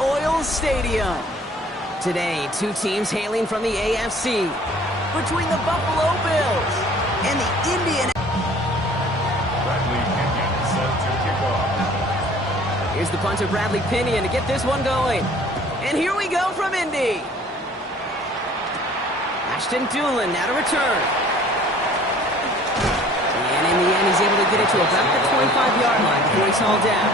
Oil Stadium. Today, two teams hailing from the AFC. between the Buffalo Bills and the Indian. Bradley Pinion set to kick off. Here's the punter, Bradley Pinion, to get this one going. And here we go from Indy. Ashton Doolin now to return. And in the end, he's able to get it to about the 25-yard line before he's hauled down.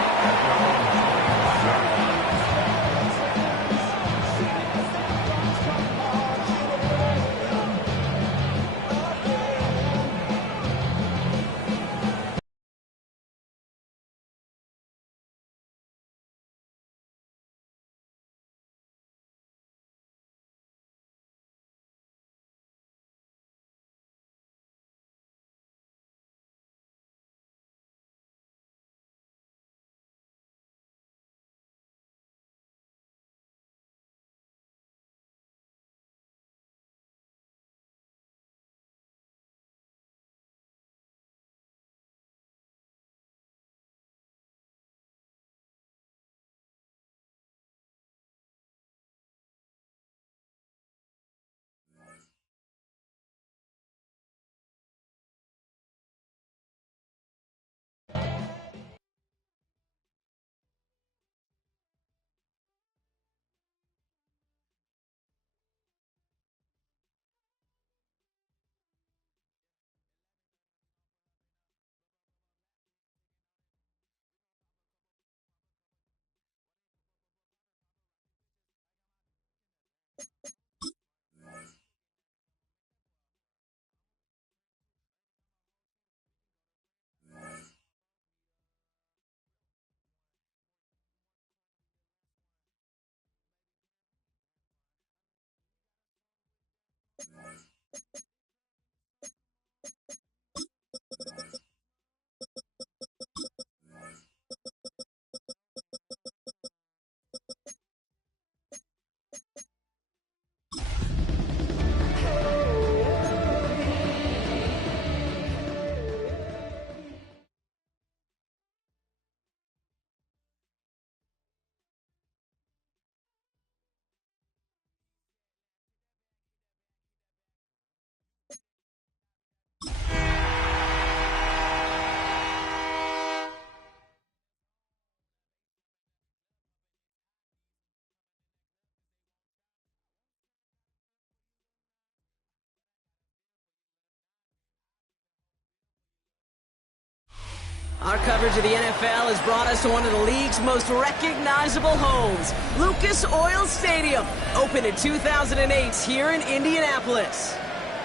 Our coverage of the NFL has brought us to one of the league's most recognizable homes, Lucas Oil Stadium, opened in 2008 here in Indianapolis.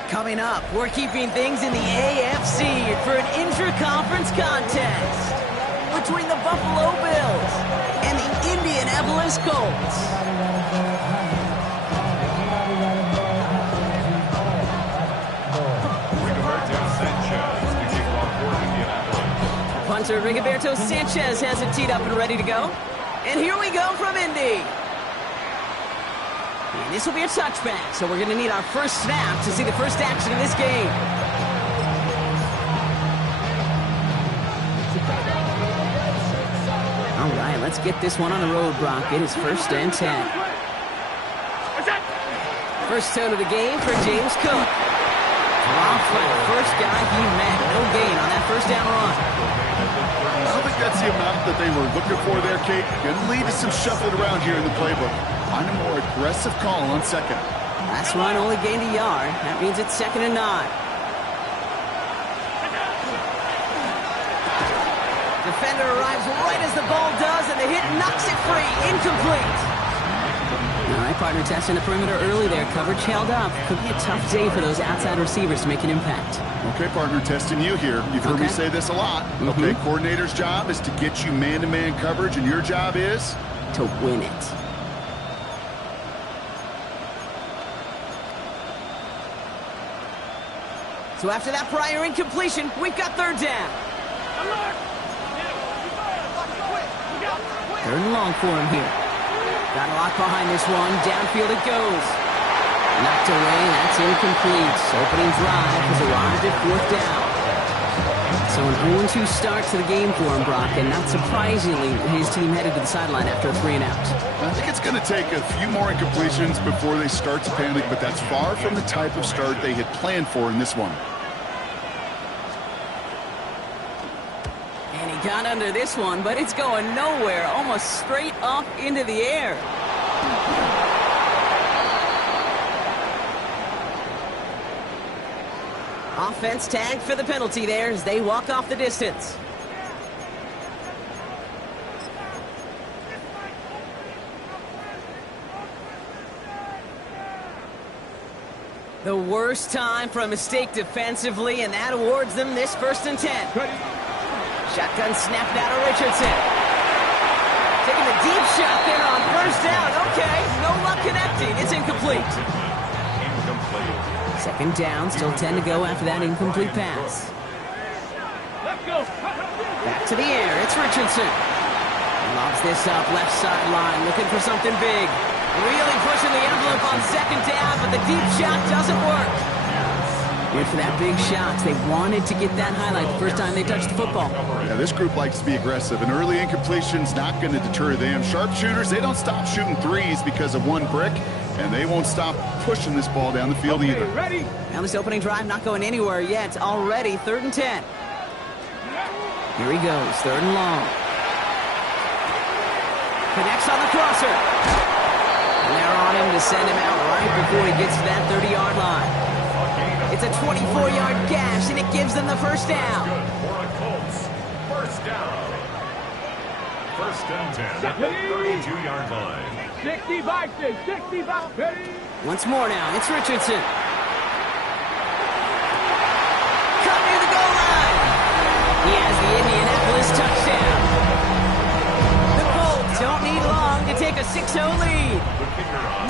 Coming up, we're keeping things in the AFC for an intra-conference contest between the Buffalo Bills and the Indianapolis Colts. Punter Rigoberto Sanchez has it teed up and ready to go. And here we go from Indy. And this will be a touchback, so we're going to need our first snap to see the first action of this game. All right, let's get this one on the road, Brock. It is 1st and 10. First tone of the game for James Cook. Off flat, first guy he met. No gain on that first down run. I don't think that's the amount that they were looking for there, Kate. Going to lead to some shuffling around here in the playbook. Find a more aggressive call on second. Last run only gained a yard. That means it's 2nd and 9. Defender arrives right as the ball does, and the hit knocks it free. Incomplete. All right, partner, testing the perimeter early there. Coverage held up. Could be a tough day for those outside receivers to make an impact. Okay, partner, testing you here. You've heard me say this a lot. Okay, coordinator's job is to get you man-to-man coverage, and your job is? To win it. So after that prior incompletion, we've got 3rd down. 3rd and long for him here. Got a lock behind this one. Downfield it goes. Knocked away, and that's incomplete. Opening drive has arrived at 4th down. So an 0-2 start to the game for him, Brock, and not surprisingly, his team headed to the sideline after a 3-and-out. I think it's going to take a few more incompletions before they start to panic, but that's far from the type of start they had planned for in this one. And he got under this one, but it's going nowhere, almost straight up into the air. Offense tagged for the penalty there as they walk off the distance. The worst time for a mistake defensively, and that awards them this 1st and 10. Shotgun snapped out of Richardson. Taking a deep shot there on 1st down. Okay, no luck connecting. It's incomplete. Incomplete. 2nd down, still 10 to go after that incomplete pass. Back to the air, it's Richardson. Lobs this up, left sideline, looking for something big. Really pushing the envelope on 2nd down, but the deep shot doesn't work. Went for that big shot. They wanted to get that highlight the first time they touched the football. Yeah, this group likes to be aggressive. An early incompletion's not going to deter them. Sharpshooters, they don't stop shooting threes because of one brick, and they won't stop pushing this ball down the field either. Ready? Now this opening drive not going anywhere yet. Already 3rd and 10. Here he goes, 3rd and long. Connects on the crosser. And they're on him to send him out right before he gets to that 30-yard line. It's a 24-yard gash, and it gives them the 1st down. Good for the Colts. 1st down. 1st and 10 at the 32-yard line. 65, 65, ready? Once more now, it's Richardson. Cut near the goal line. He has the Indianapolis touchdown. The Colts don't need long to take a 6-0 lead.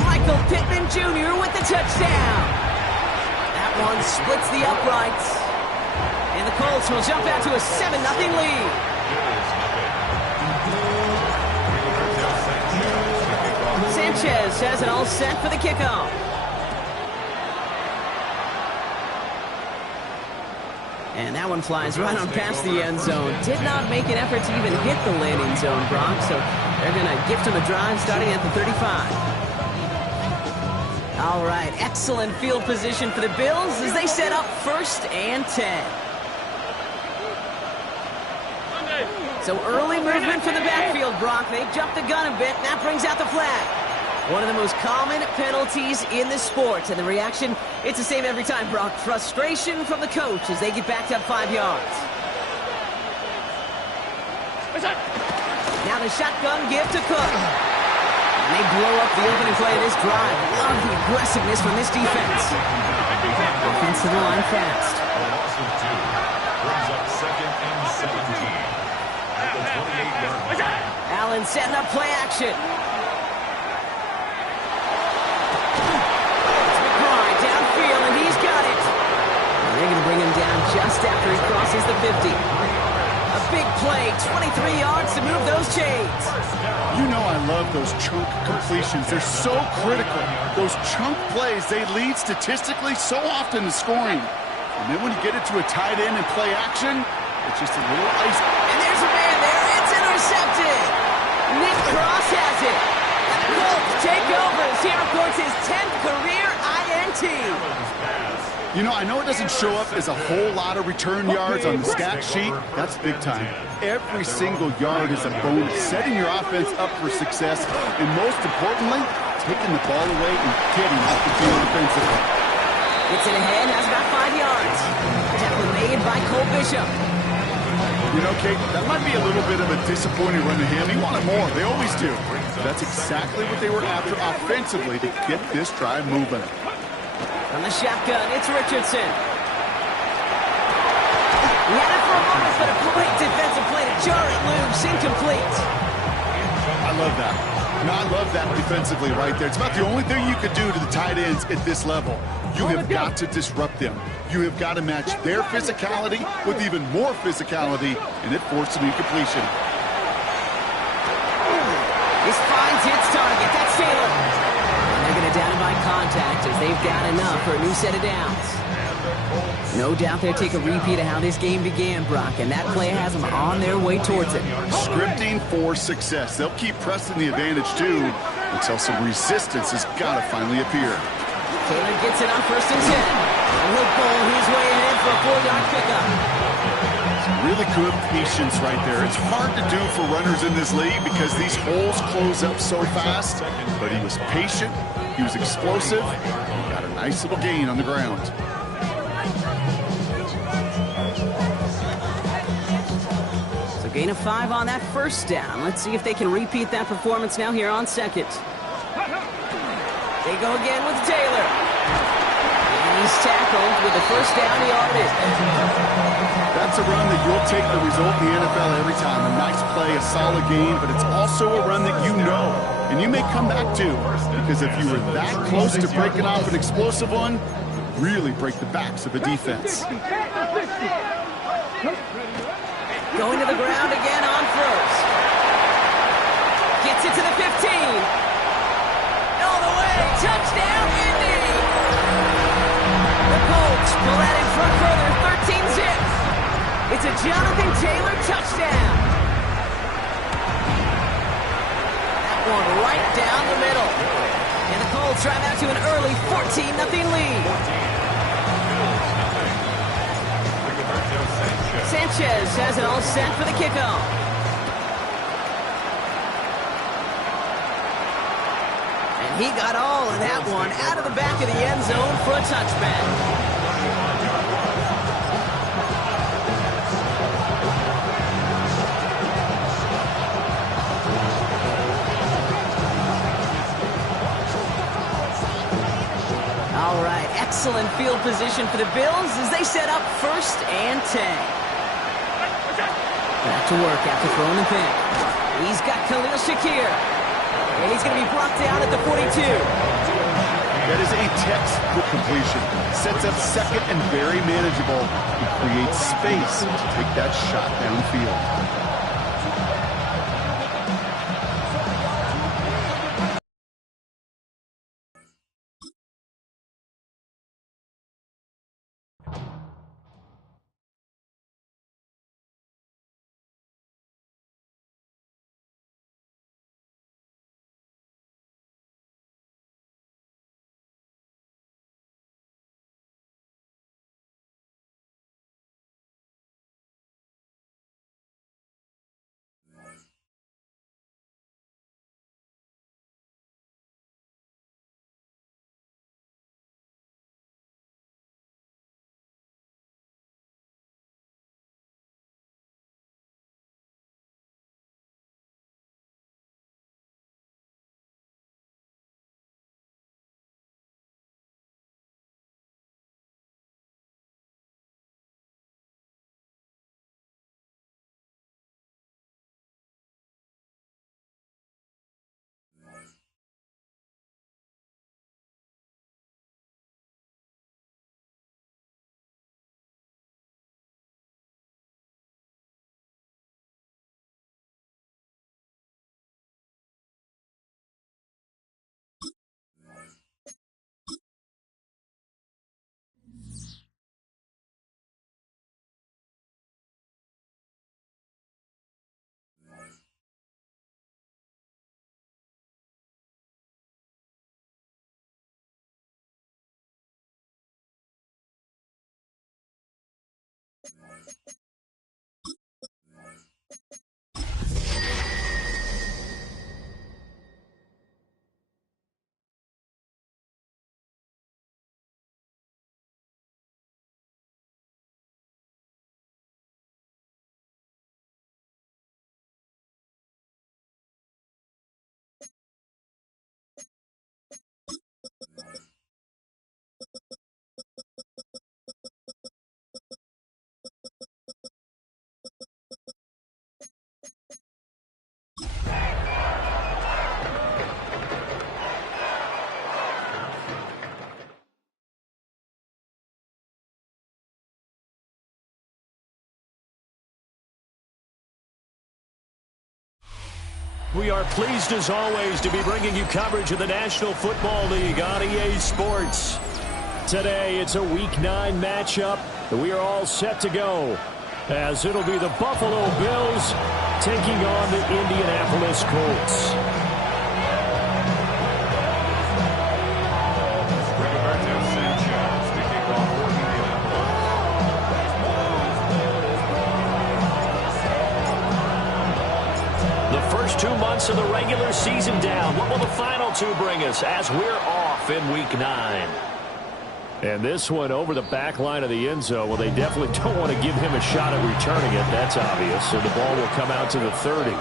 Michael Pittman Jr. with the touchdown. That one splits the uprights. And the Colts will jump out to a 7-0 lead. Sanchez has it all set for the kickoff. And that one flies right on past the end zone. Did not make an effort to even hit the landing zone, Brock. So they're going to gift him a drive starting at the 35. All right, excellent field position for the Bills as they set up 1st and 10. So early movement for the backfield, Brock. They jumped the gun a bit, and that brings out the flag. One of the most common penalties in the sport. And the reaction, it's the same every time, Brock. Frustration from the coach as they get backed up 5 yards. Now the shotgun give to Cook. And they blow up the opening play of this drive. Love the aggressiveness from this defense. Offense to the line fast. A loss of 2 brings up 2nd and 17 at the 28-yard line. Allen setting up play action. They're going to bring him down just after he crosses the 50. A big play, 23 yards to move those chains. You know I love those chunk completions. They're so critical. Those chunk plays, they lead statistically so often to scoring. And then when you get it to a tight end and play action, it's just a little ice. And there's a man there. It's intercepted. Nick Cross has it. And the Colts take over as he records his 10th career INT. You know, I know it doesn't show up as a whole lot of return yards on the stat sheet. That's big time. Every single yard is a bonus, setting your offense up for success, and most importantly, taking the ball away and getting off the field defensively. Gets it ahead, has about 5 yards. Tackle made by Cole Bishop. You know, Kate, that might be a little bit of a disappointing run to him. He wanted more. They always do. That's exactly what they were after offensively to get this drive moving. From the shotgun, it's Richardson. He had it for a moment, but a great defensive play to jar it loose. Incomplete. I love that. No, I love that defensively right there. It's about the only thing you could do to the tight ends at this level. You have got to disrupt them. You have got to match their physicality with even more physicality, and it forced an incompletion. This finds its target. That's Taylor. And they're going to down him by contact as they've got enough for a new set of downs. And the Colts No doubt they'll take a repeat of how this game began, Brock, and that play has them on their way towards it. Scripting for success. They'll keep pressing the advantage, too, until some resistance has got to finally appear. Taylor gets it on 1st and 10. And he'll bowl his way ahead for a 4-yard pickup. Really good patience right there. It's hard to do for runners in this league because these holes close up so fast. But he was patient, he was explosive, got a nice little gain on the ground. So gain of 5 on that 1st down. Let's see if they can repeat that performance now here on 2nd. They go again with Taylor. And he's tackled with the 1st down yardage. That's a run that you'll take the result in the NFL every time. A nice play, a solid game, but it's also a run that you know, and you may come back to, because if you were that close to breaking off an explosive one, really break the backs of a defense. Going to the ground again on 1st. Gets it to the 15. All the way, touchdown, Indy! The Colts pull that in front further, 13-zip. It's a Jonathan Taylor touchdown. That one right down the middle. And the Colts drive out to an early 14-0 lead. Sanchez has it all set for the kickoff. And he got all of that one out of the back of the end zone for a touchback. All right, excellent field position for the Bills as they set up 1st and 10. Back to work after throwing the pick. He's got Khalil Shakir. And he's going to be brought down at the 42. That is a textbook completion. Sets up 2nd and very manageable. He creates space to take that shot downfield. We are pleased as always to be bringing you coverage of the National Football League on EA Sports. Today, it's a Week 9 matchup. We are all set to go, as it'll be the Buffalo Bills taking on the Indianapolis Colts. The first 2 months of the regular season down. What will the final 2 bring us as we're off in Week 9? And this one over the back line of the end zone. Well, they definitely don't want to give him a shot at returning it. That's obvious. So the ball will come out to the 30.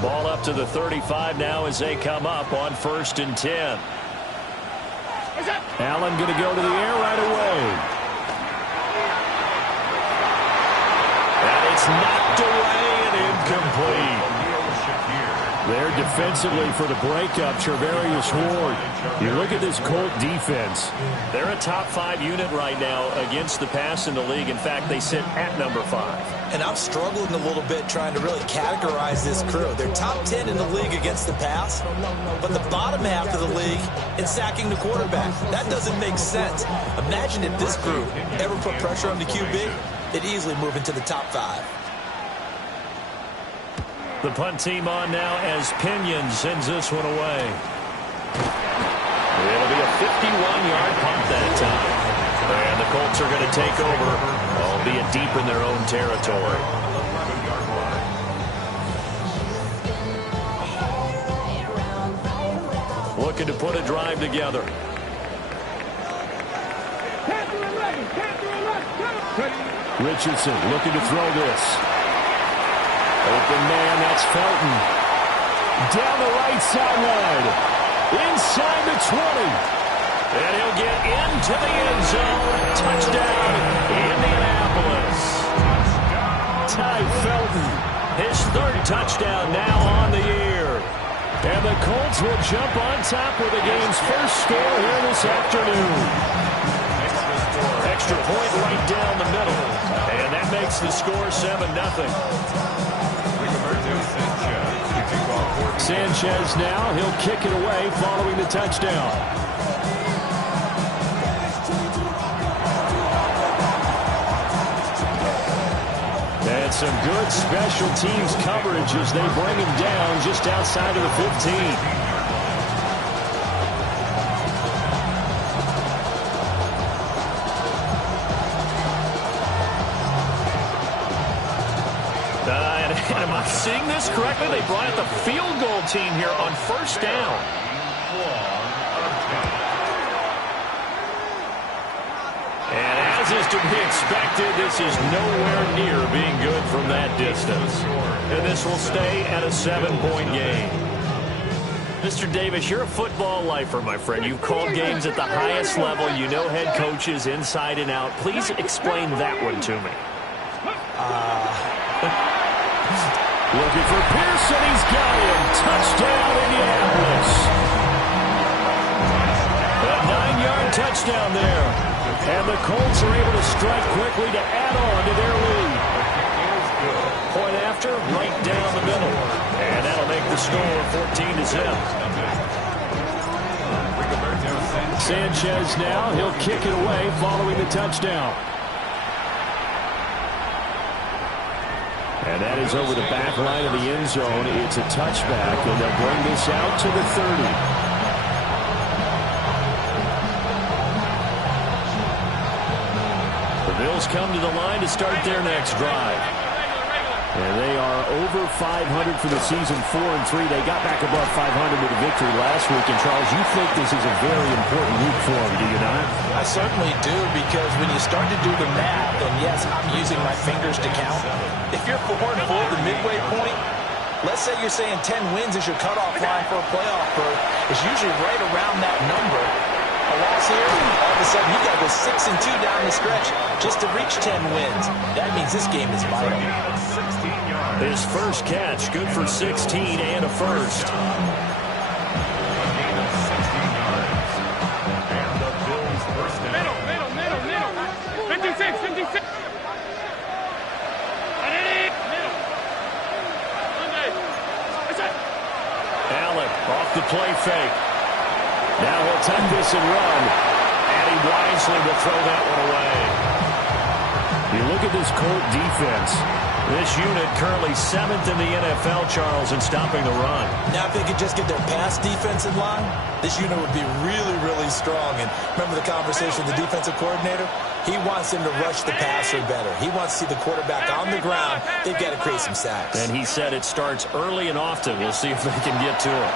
Ball up to the 35 now as they come up on 1st and 10. Allen going to go to the air right away. And it's knocked away and incomplete. There defensively for the breakup, Charvarius Ward. You look at this Colt defense. They're a top 5 unit right now against the pass in the league. In fact, they sit at number 5. And I'm struggling a little bit trying to really categorize this crew. They're top 10 in the league against the pass, but the bottom half of the league in sacking the quarterback. That doesn't make sense. Imagine if this group ever put pressure on the QB, it'd easily move into the top 5. The punt team on now as Pinion sends this one away. It'll be a 51-yard punt that time. And the Colts are going to take over, albeit deep in their own territory. Looking to put a drive together. Richardson looking to throw this. Open man, that's Felton. Down the right sideline. Inside the 20. And he'll get into the end zone. Touchdown, Indianapolis. Ty Felton, his 3rd touchdown now on the year. And the Colts will jump on top with the game's first score here this afternoon. Extra point right down the middle. And that makes the score 7-0. Sanchez now, he'll kick it away following the touchdown. And some good special teams coverage as they bring him down just outside of the 15. Am I seeing this correctly? They brought out the field goal team here on 1st down. And as is to be expected, this is nowhere near being good from that distance. And this will stay at a 7-point game. Mr. Davis, you're a football lifer, my friend. You've called games at the highest level. You know head coaches inside and out. Please explain that one to me. Looking for Pearson. He's got him. Touchdown, Indianapolis. A 9-yard touchdown there. And the Colts are able to strike quickly to add on to their lead. Point after, right down the middle. And that'll make the score 14-0. Sanchez now, he'll kick it away following the touchdown. And that is over the back line of the end zone. It's a touchback, and they'll bring this out to the 30. The Bills come to the line to start their next drive. And they are over 500 for the season, 4-3. They got back above 500 with a victory last week. And, Charles, you think this is a very important week for them, do you not? I certainly do, because when you start to do the math, and yes, I'm using my fingers to count. If you're 4-4, the midway point, let's say you're saying 10 wins is your cutoff line for a playoff berth. It's usually right around that number. A loss here, all of a sudden you got to go 6-2 down the stretch just to reach 10 wins. That means this game is vital. His first catch, good for 16 and a first. Middle. 56. Allen off the play fake. Now he'll take this and run. And he wisely will throw that one away. You look at this Colt defense. This unit currently 7th in the NFL, Charles, in stopping the run. Now if they could just get their pass defense in line, this unit would be really, really strong. And remember the conversation with the defensive coordinator? He wants them to rush the passer better. He wants to see the quarterback on the ground. They've got to create some sacks. And he said it starts early and often. We'll see if they can get to it.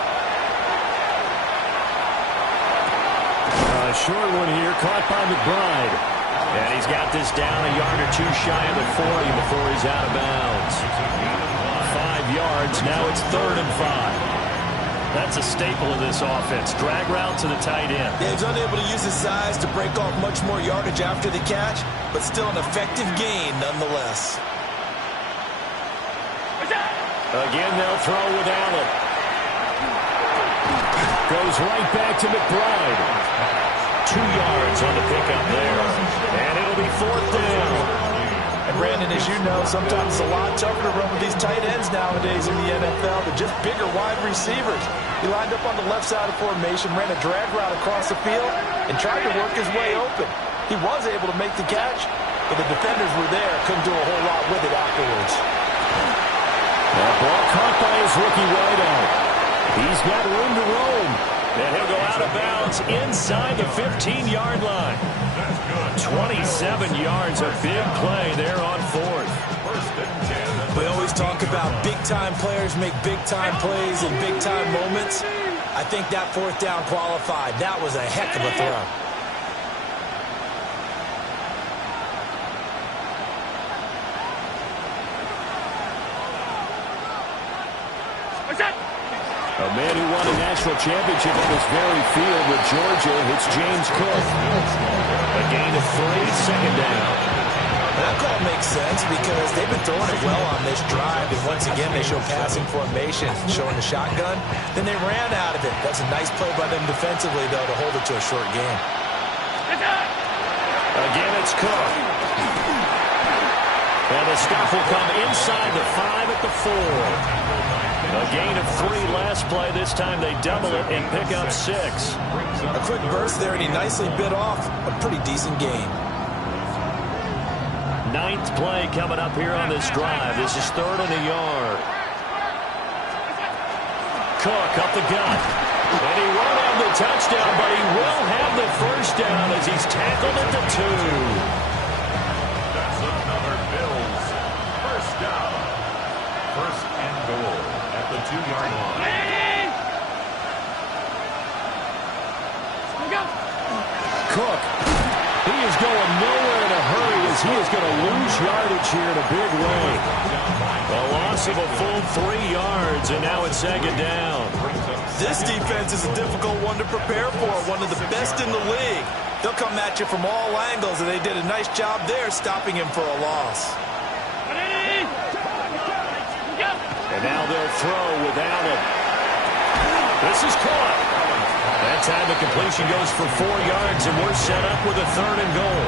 A short one here, caught by McBride. And he's got this down a yard or two shy of the 40 before he's out of bounds. 5 yards, now it's 3rd and 5. That's a staple of this offense. Drag route to the tight end. Yeah, he's unable to use his size to break off much more yardage after the catch, but still an effective gain nonetheless. Again, they'll throw with Allen. Goes right back to McBride. 2 yards on the pickup there. And it'll be 4th down. And Brandon, as you know, sometimes it's a lot tougher to run with these tight ends nowadays in the NFL. They're just bigger wide receivers. He lined up on the left side of formation, ran a drag route across the field, and tried to work his way open. He was able to make the catch, but the defenders were there, couldn't do a whole lot with it afterwards. That ball caught by his rookie wideout. He's got room to roam. And he'll go out of bounds inside the 15-yard line. 27 yards, a big play there on 4th. We always talk about big-time players make big-time plays in big-time moments. I think that 4th down qualified. That was a heck of a throw. A man who won a national championship on this very field with Georgia, it's James Cook. A gain of 3, 2nd down. That call makes sense because they've been throwing it well on this drive, and once again they show passing formation, showing the shotgun. Then they ran out of it. That's a nice play by them defensively, though, to hold it to a short game. Again, it's Cook. And the stop will come inside the 5 at the 4. A gain of 3 last play. This time they double it and pick up 6. A quick burst there, and he nicely bit off a pretty decent gain. 9th play coming up here on this drive. This is 3rd and a yard. Cook up the gut. And he won't have the touchdown, but he will have the first down as he's tackled at the 2. That's another Bills first down. 1st and goal at the 2-yard line. Cook. He is going nowhere in a hurry as he is going to lose yardage here in a big way. A loss of a full 3 yards, and now it's 2nd down. This defense is a difficult one to prepare for, one of the best in the league. They'll come at you from all angles, and they did a nice job there stopping him for a loss. And now they'll throw without him. This is caught. That time the completion goes for 4 yards, and we're set up with a 3rd and goal.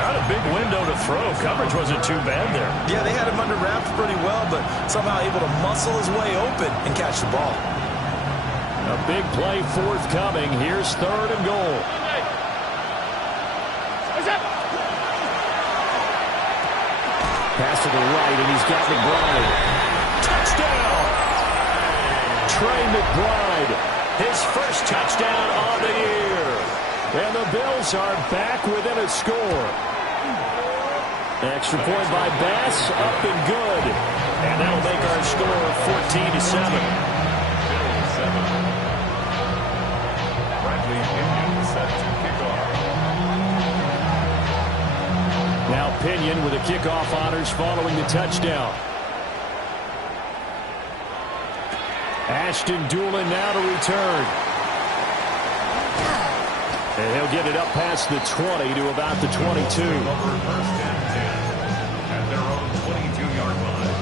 Not a big window to throw. Coverage wasn't too bad there. Yeah, they had him under wraps pretty well, but somehow able to muscle his way open and catch the ball. A big play forthcoming. Here's 3rd and goal. Pass to the right, and he's got McBride. Touchdown! Trey McBride, his first touchdown on the year. And the Bills are back within a score. Extra point by Bass, up and good. And that'll make our score 14-7. Bradley Pinion set to kick off. Now Pinion with the kickoff honors following the touchdown. Ashton Doolin now to return. And he'll get it up past the 20 to about the 22. Over first and 10 at their own 22-yard line.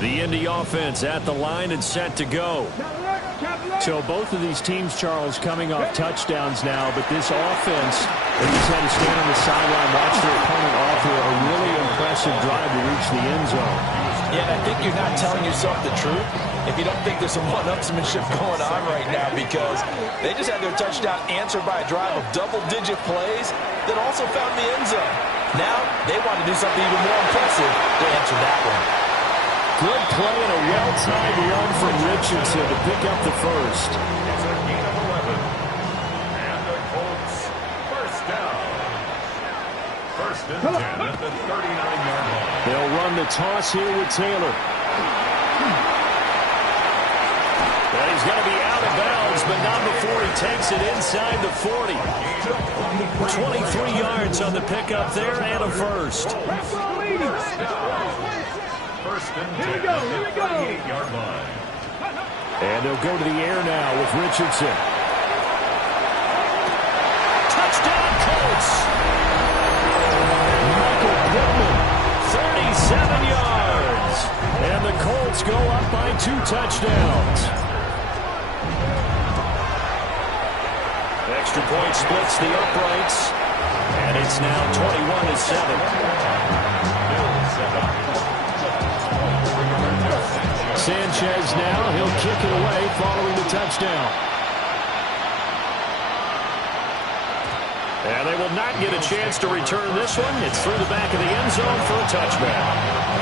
The Indy offense at the line and set to go. So both of these teams, Charles, coming off touchdowns now, but this offense, they just had to stand on the sideline, watch their opponent offer a really impressive drive to reach the end zone. Yeah, I think you're not telling yourself the truth if you don't think there's some one-upsmanship going on right now, because they just had their touchdown answered by a drive of double-digit plays that also found the end zone. Now they want to do something even more impressive to answer that one. Good play and a well-timed run from Richardson to pick up the first. It's a gain of 11. And the Colts first down. First and 10 at the 39-yard line. They'll run the toss here with Taylor. Well, he's going to be out of bounds, but not before he takes it inside the 40. 23 yards on the pickup there and a first. First and 10 at the 38-yard line. And they'll go to the air now with Richardson. Touchdown, Colts! Michael Pittman, 37 yards. And the Colts go up by 2 touchdowns. Extra point splits the uprights. And it's now 21-7. Sanchez now, he'll kick it away following the touchdown. And they will not get a chance to return this one. It's through the back of the end zone for a touchback.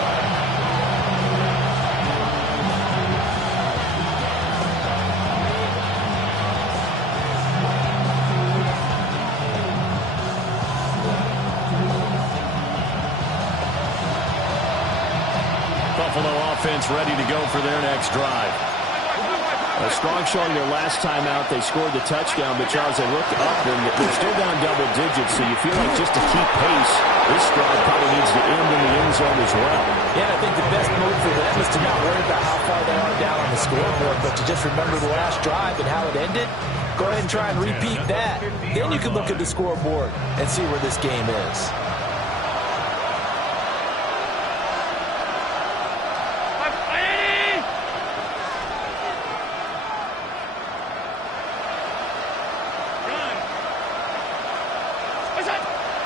Buffalo offense ready to go for their next drive. A strong showing their last time out. They scored the touchdown, but Charles, they looked up and they're still down double digits, so you feel like just to keep pace, this drive probably needs to end in the end zone as well. Yeah, I think the best move for them is to not worry about how far they are down on the scoreboard, but to just remember the last drive and how it ended. Go ahead and try and repeat that. Then you can look at the scoreboard and see where this game is.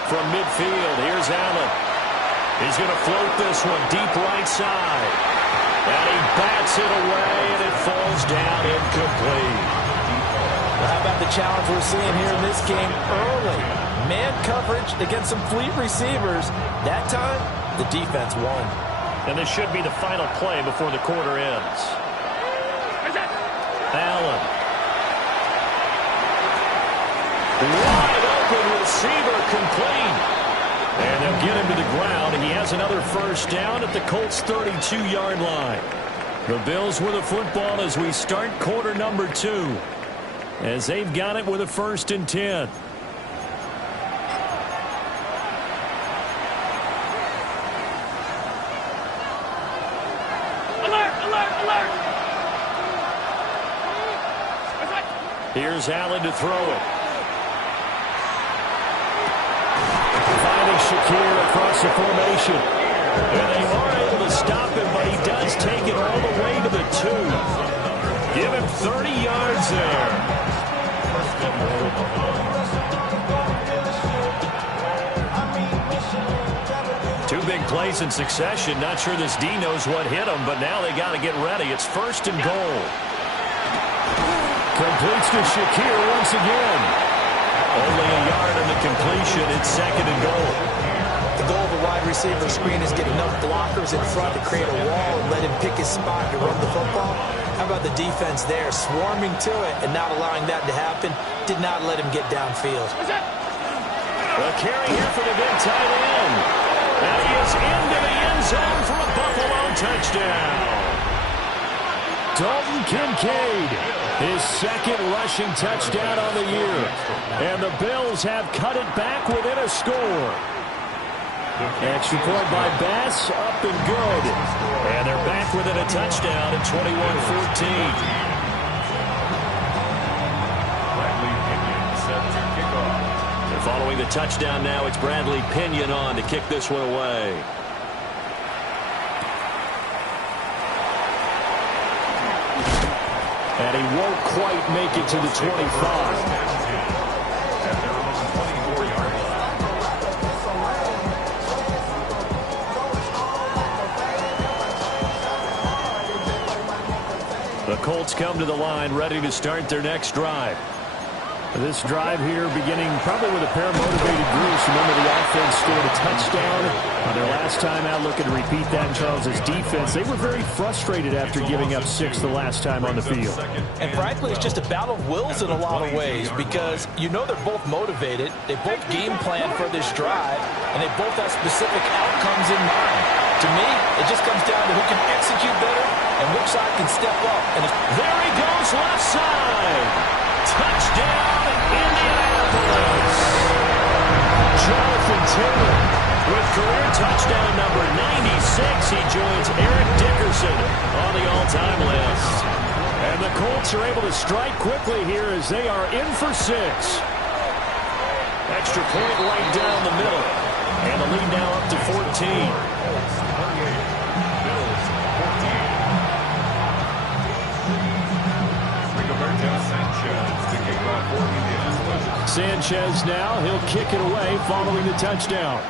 From midfield, here's Allen. He's going to float this one deep right side. And he bats it away, and it falls down incomplete. Well, how about the challenge we're seeing here in this game early? Man coverage against some fleet receivers. That time, the defense won. And this should be the final play before the quarter ends. Allen. Wide open receiver complete. And they'll get him to the ground, and he has another first down at the Colts' 32-yard line. The Bills with the football as we start quarter number 2, as they've got it with a 1st and 10. Here's Allen to throw it. Finding Shakir across the formation. And they are able to stop him, but he does take it all the way to the 2. Give him 30 yards there. Two big plays in succession. Not sure this D knows what hit him, but now they got to get ready. It's 1st and goal. Completes to Shakir once again. Only a yard on the completion. It's 2nd and goal. The goal of a wide receiver screen is get enough blockers in front to create a wall and let him pick his spot to run the football. How about the defense there, swarming to it and not allowing that to happen? Did not let him get downfield. A carry here for the big tight end. And he is into the end zone for a Buffalo touchdown. Dalton Kincaid, his second rushing touchdown on the year. And the Bills have cut it back within a score. Extra point by Bass, up and good. And they're back within a touchdown at 21-14. Following the touchdown now, it's Bradley Pinion on to kick this one away. And he won't quite make it to the 25. The Colts come to the line ready to start their next drive. This drive here beginning probably with a pair of motivated groups. Remember, the offense scored a touchdown on their last time out, looking to repeat that in Charles's defense. They were very frustrated after giving up 6 the last time on the field. And frankly, it's just a battle of wills in a lot of ways because you know they're both motivated. They both game plan for this drive, and they both have specific outcomes in mind. To me, it just comes down to who can execute better and which side can step up. And there he goes, left side. Touchdown, Indianapolis. Jonathan Taylor with career touchdown number 96. He joins Eric Dickerson on the all-time list. And the Colts are able to strike quickly here as they are in for 6. Extra point right down the middle. And the lead now up to 14. Sanchez now, he'll kick it away following the touchdown.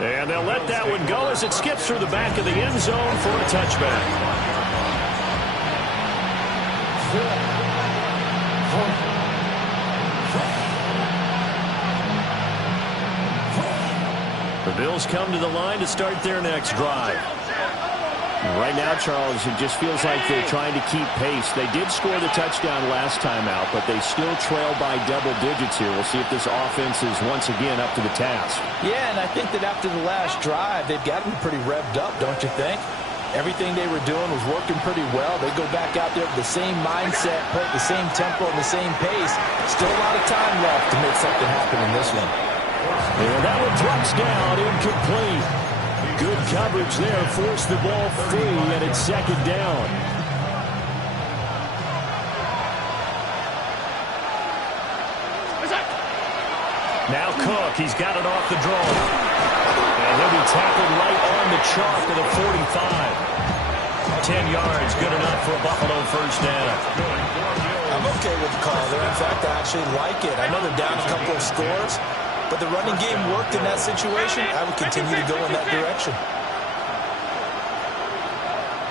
And they'll let that one go as it skips through the back of the end zone for a touchback. The Bills come to the line to start their next drive. Right now, Charles, it just feels like they're trying to keep pace. They did score the touchdown last time out, but they still trail by double digits here. We'll see if this offense is once again up to the task. Yeah, and I think that after the last drive, they've got to be pretty revved up, don't you think? Everything they were doing was working pretty well. They go back out there with the same mindset, play at the same tempo and the same pace. Still a lot of time left to make something happen in this one. And that one drops down, incomplete. Good coverage there, forced the ball free, and it's second down. Now Cook, he's got it off the draw. And he'll be tackled right on the chalk to the 45. 10 yards, good enough for a Buffalo first down. I'm okay with the call there. In fact, I actually like it. I know they're down a couple of scores, but the running game worked in that situation. I would continue to go in that direction.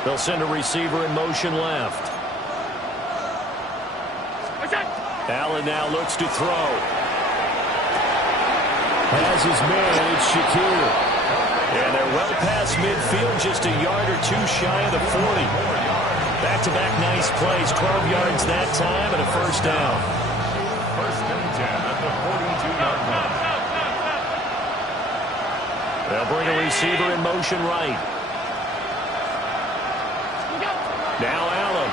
They'll send a receiver in motion left. Allen now looks to throw. Has his man, it's Shakir. And they're well past midfield, just a yard or two shy of the 40. Back-to-back nice plays, 12 yards that time, and a first down. First and 10 at the 42-yard line. They'll bring a receiver in motion right. Now Allen.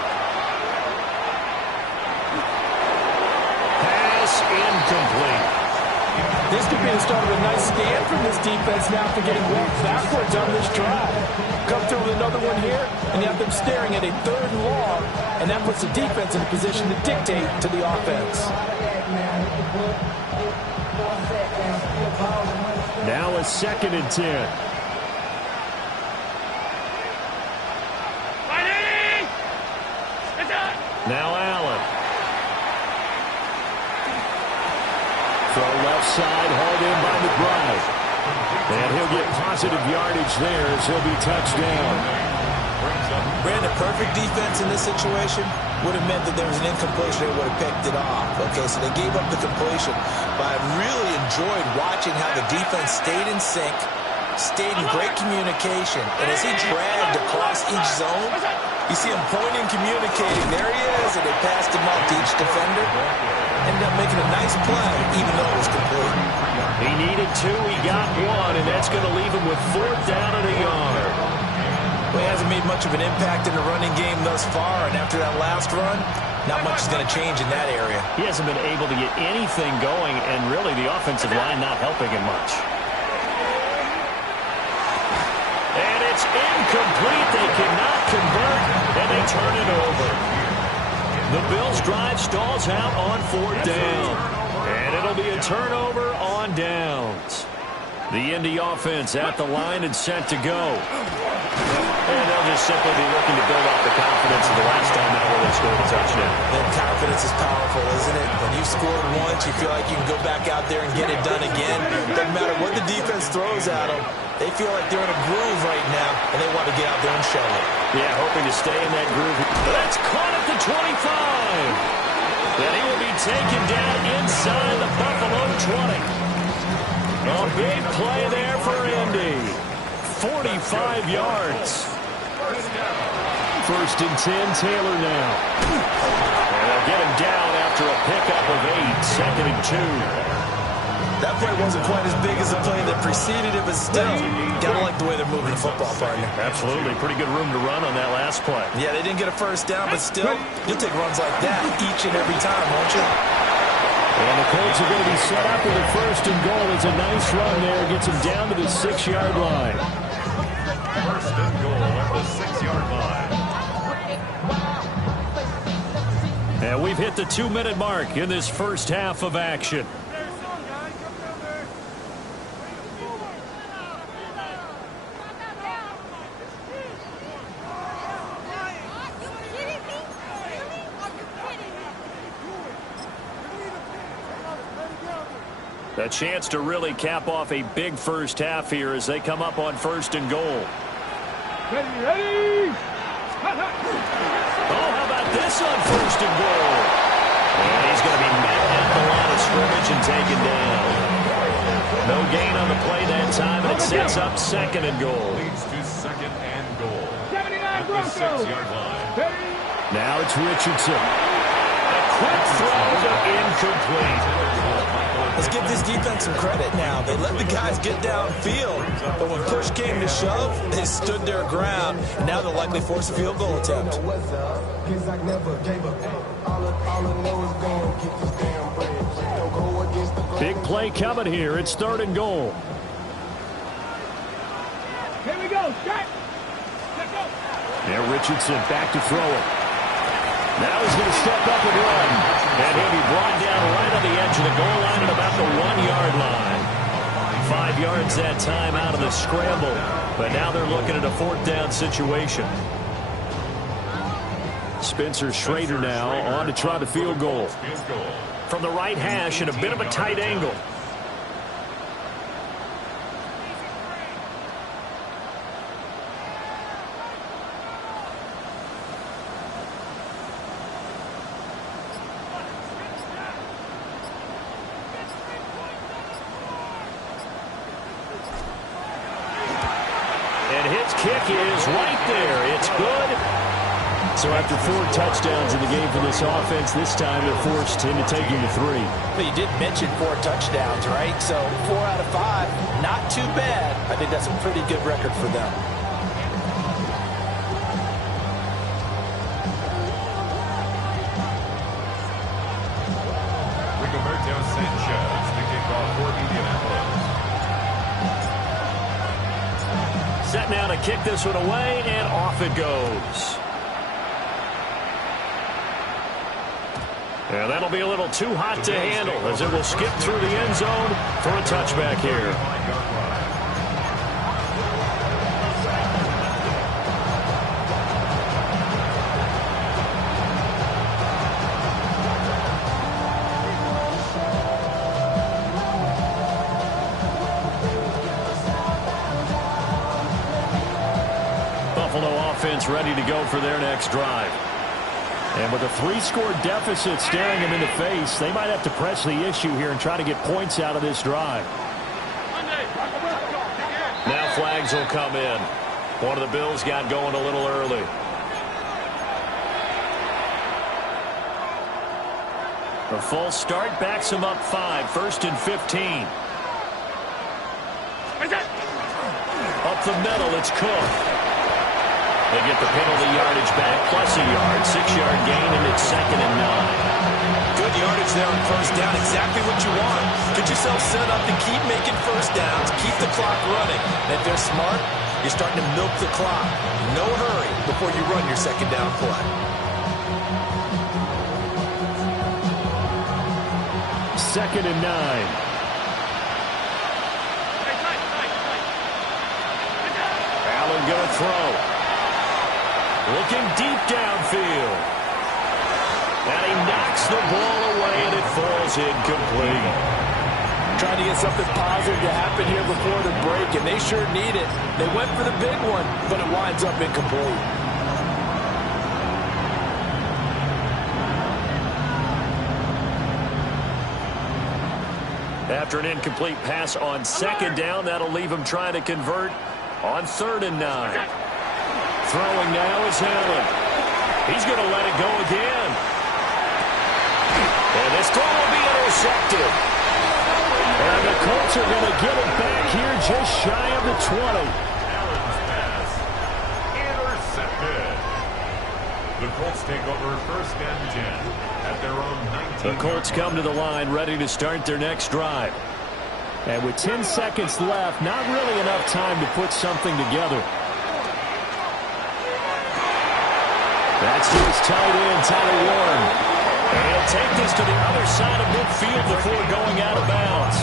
Pass incomplete. This could be the start of a nice stand from this defense now after getting walked backwards on this drive. Come through with another one here, and you have them staring at a 3rd and long, and that puts the defense in a position to dictate to the offense. Now a 2nd and 10. Now Allen. Throw left side, hauled in by McBride. And he'll get positive yardage there as he'll be touched down. Brandon, perfect defense in this situation would have meant that there was an incompletion. They would have picked it off. Okay, so they gave up the completion. But I really enjoyed watching how the defense stayed in sync, stayed in great communication. And as he dragged across each zone, you see him pointing, communicating. There he is, and they passed him off to each defender. Ended up making a nice play, even though it was complete. He needed 2, he got 1, and that's going to leave him with 4th down and a yard. Well, he hasn't made much of an impact in the running game thus far, and after that last run, not much is going to change in that area. He hasn't been able to get anything going, and really the offensive line not helping him much. And it's incomplete. They cannot convert, and they turn it over. The Bills' drive stalls out on 4th down, and it'll be a turnover on downs. The Indy offense at the line and set to go. And they'll just simply be looking to build off the confidence of the last time out where they scored a touchdown. That confidence is powerful, isn't it? When you scored once, you feel like you can go back out there and get it done again. Doesn't matter what the defense throws at them. They feel like they're in a groove right now, and they want to get out there and show it. Yeah, hoping to stay in that groove. That's caught at the 25. Then he will be taken down inside the Buffalo 20. A big play there for Indy. 45 yards. 1st and 10, Taylor now. And they'll get him down after a pickup of 8, 2nd and 2. That play wasn't quite as big as the play that preceded it, but still, gotta like the way they're moving the football, partner. Absolutely. Pretty good room to run on that last play. Yeah, they didn't get a 1st down, but still, you'll take runs like that each and every time, won't you? And the Colts are going to be set up with a 1st and goal. It's a nice run there. Gets him down to the 6-yard line. 1st and goal at the 6-yard line. And we've hit the 2-minute mark in this first half of action. A chance to really cap off a big first half here as they come up on 1st and goal. Ready! Oh, how about this on 1st and goal? And he's going to be met at the line of scrimmage and taken down. No gain on the play that time, and it sets up 2nd and goal. Leads to 2nd and goal at the 6-yard line. Now it's Richardson. A quick throw to incomplete. Let's give this defense some credit now. They let the guys get downfield, but when push came to shove, they stood their ground, and now they'll likely force a field goal attempt. Big play coming here. It's 3rd and goal. Here we go. Shot. Let's go. Now Richardson back to throw it. Now he's going to step up and run. And he'll be brought down right on the edge of the goal line at about the 1-yard line. 5 yards that time out of the scramble. But now they're looking at a 4th down situation. Spencer Schrader now on to try the field goal. From the right hash at a bit of a tight angle. Kick is right there. It's good. So after 4 touchdowns in the game for this offense, this time they're forced into taking the 3. But you did mention 4 touchdowns, right? So 4 out of 5, not too bad. I think that's a pretty good record for them. Rigoberto Sanchez, the kickoff for Indianapolis. Set now to kick this one away, and off it goes. And that'll be a little too hot to handle as it will skip through the end zone for a touchback here. Buffalo offense ready to go for their next drive. And with a 3-score deficit staring them in the face, they might have to press the issue here and try to get points out of this drive. Now flags will come in. One of the Bills got going a little early. A false start backs him up 5, 1st and 15. Up the middle, it's Cook. They get the penalty yardage back, plus a yard, 6-yard gain, and it's 2nd and 9. Good yardage there on 1st down, exactly what you want. Get yourself set up to keep making 1st downs, keep the clock running. And if they're smart, you're starting to milk the clock. No hurry before you run your 2nd down play. 2nd and 9. Allen going to throw. Looking deep downfield. And he knocks the ball away, and it falls incomplete. Trying to get something positive to happen here before the break, and they sure need it. They went for the big one, but it winds up incomplete. After an incomplete pass on 2nd down, that'll leave him trying to convert on 3rd and 9. Throwing now is Allen. He's going to let it go again. And this throw will be intercepted. And the Colts are going to get it back here just shy of the 20. Allen's pass intercepted. The Colts take over 1st and 10 at their own 19. The Colts come to the line ready to start their next drive. And with 10 seconds left, not really enough time to put something together. That's to his tight end, Tyler Warren. And he'll take this to the other side of midfield before going out of bounds.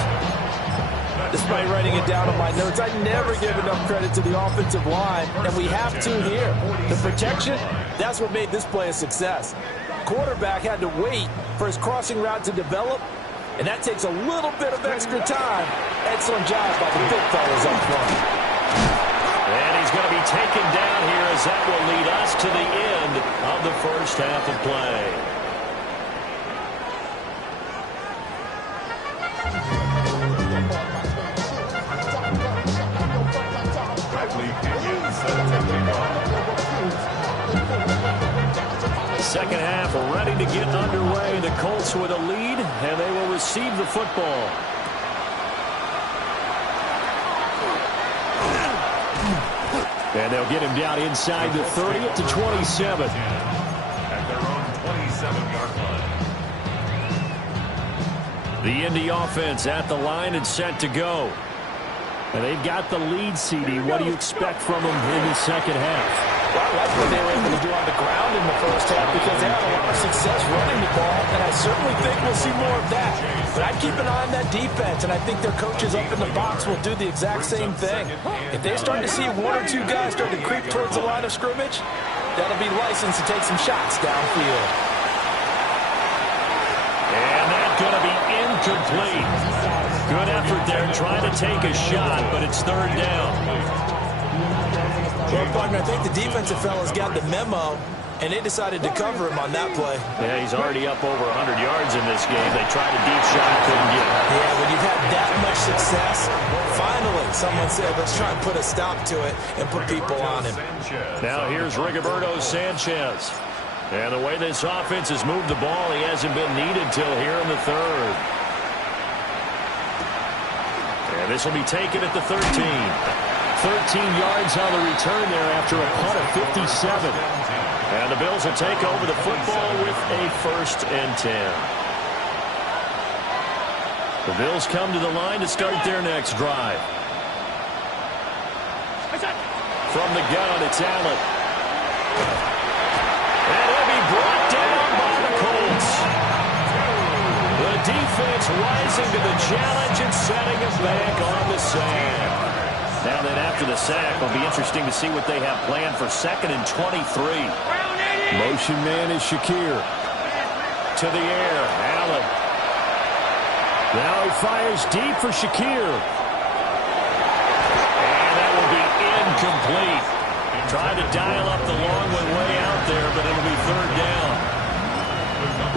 Despite writing it down on my notes, I never give enough credit to the offensive line, and we have to here. The protection, that's what made this play a success. Quarterback had to wait for his crossing route to develop, and that takes a little bit of extra time. Excellent job by the big fellas up front. And he's going to be taken down here as that will lead us to the end of the 1st half of play. Second half ready to get underway. The Colts with a lead, and they will receive the football. And they'll get him down inside the 30 to 27. At their own 27-yard line. The Indy offense at the line and set to go. And they've got the lead, CD. What do you expect from them in the second half? Well, I like what they were able to do on the ground in the 1st half because they had a lot of success running the ball, and I certainly think we'll see more of that. But I'd keep an eye on that defense, and I think their coaches up in the box will do the exact same thing. If they start to see 1 or 2 guys start to creep towards the line of scrimmage, that'll be licensed to take some shots downfield. And that's going to be incomplete. Good effort there trying to take a shot, but it's 3rd down. Well, partner, I think the defensive fellas got the memo, and they decided to cover him on that play. Yeah, he's already up over 100 yards in this game. They tried a deep shot, couldn't get it. Yeah, when you've had that much success, finally someone said, let's try and put a stop to it and put people on him. Now here's Rigoberto Sanchez. And the way this offense has moved the ball, he hasn't been needed till here in the 3rd. And this will be taken at the 13. 13 yards on the return there after a punt of 57. And the Bills will take over the football with a 1st and 10. The Bills come to the line to start their next drive. From the gun, it's Allen. And he'll be brought down by the Colts. The defense rising to the challenge and setting us back on the sand. Now then, after the sack, it'll be interesting to see what they have planned for 2nd and 23. Motion man is Shakir. To the air, Allen. Now he fires deep for Shakir. And that will be incomplete. Tried to dial up the long one way out there, but it'll be 3rd down.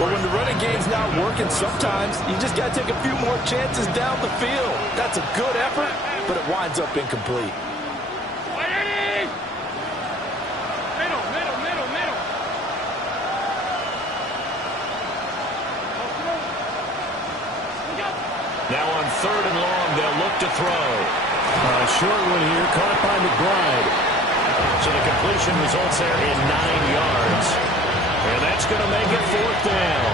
But when the running game's not working, sometimes you just got to take a few more chances down the field. That's a good effort, but it winds up incomplete. Now on 3rd and long, they'll look to throw. Short one here, caught by McBride. So the completion results there in 9 yards. And that's going to make it 4th down.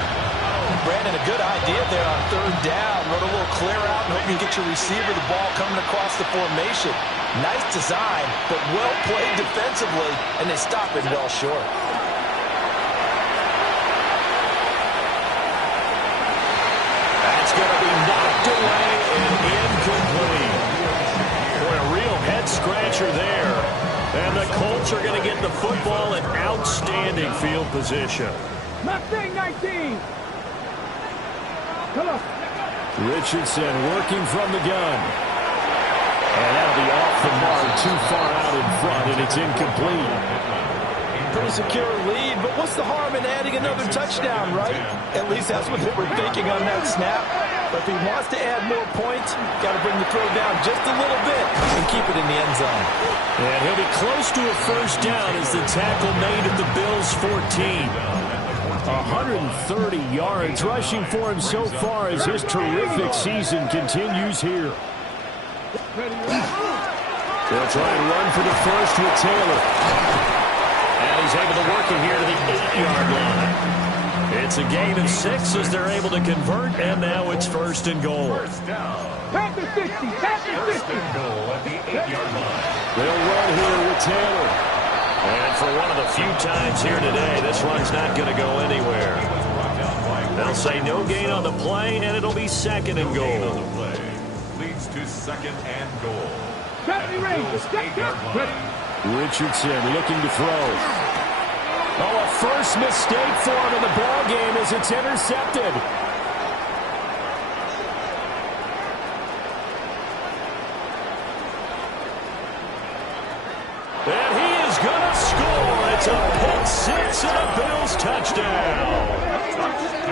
Brandon, a good idea there on 3rd down. Run a little clear out and hope you get your receiver the ball coming across the formation. Nice design, but well played defensively, and they stop it well short. That's going to be knocked away and incomplete. Boy, a real head-scratcher there. And the Colts are going to get the football in outstanding field position. Mustang 19. Come on. Richardson working from the gun. And that'll be off the mark, too far out in front, and it's incomplete. Pretty secure lead, but what's the harm in adding another touchdown, right? At least that's what they were thinking on that snap. But if he wants to add more points, got to bring the throw down just a little bit and keep it in the end zone. And he'll be close to a 1st down as the tackle made at the Bills' 14. 130 yards rushing for him so far as his terrific season continues here. They'll try and run for the first with Taylor. And he's able to work it here to the 8-yard line. It's a gain of 6 as they're able to convert, and now it's 1st and goal. Panther 60. Panther 60. 1st and goal at the 8-yard line. They'll run here with Taylor. And for one of the few times here today, this run's not going to go anywhere. They'll say no gain on the play, and it'll be 2nd and goal. Leads to 2nd and goal. Richardson looking to throw. Oh, a first mistake for him in the ball game as it's intercepted. And he is going to score. It's a pick-6 and a Bills touchdown.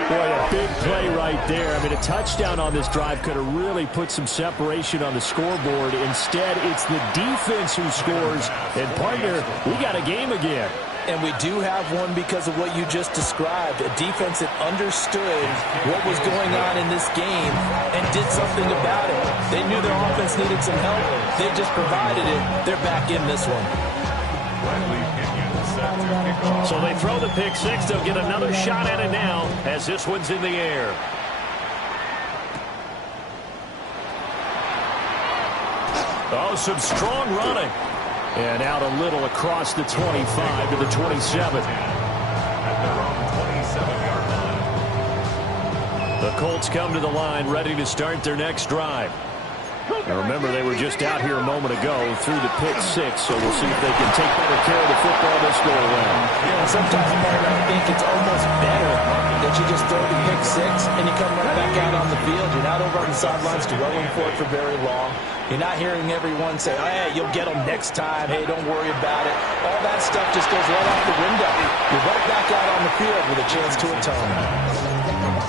Boy, a big play right there. I mean, a touchdown on this drive could have really put some separation on the scoreboard. Instead, it's the defense who scores. And, partner, we got a game again. And we do have one because of what you just described. A defense that understood what was going on in this game and did something about it. They knew their offense needed some help. They just provided it. They're back in this one. So they throw the pick-6. They'll get another shot at it now as this one's in the air. Oh, some strong running. And out a little across the 25 to the 27. At their own 27-yard line. The Colts come to the line ready to start their next drive. Now remember, they were just out here a moment ago through the pick-6, so we'll see if they can take better care of the football this go around. Yeah, and sometimes, partner, I think it's almost better that you just throw the pick-6 and you come right back out on the field. You're not over on the sidelines dwelling for it for very long. You're not hearing everyone say, oh, hey, you'll get them next time. Hey, don't worry about it. All that stuff just goes right out the window. You're right back out on the field with a chance to atone.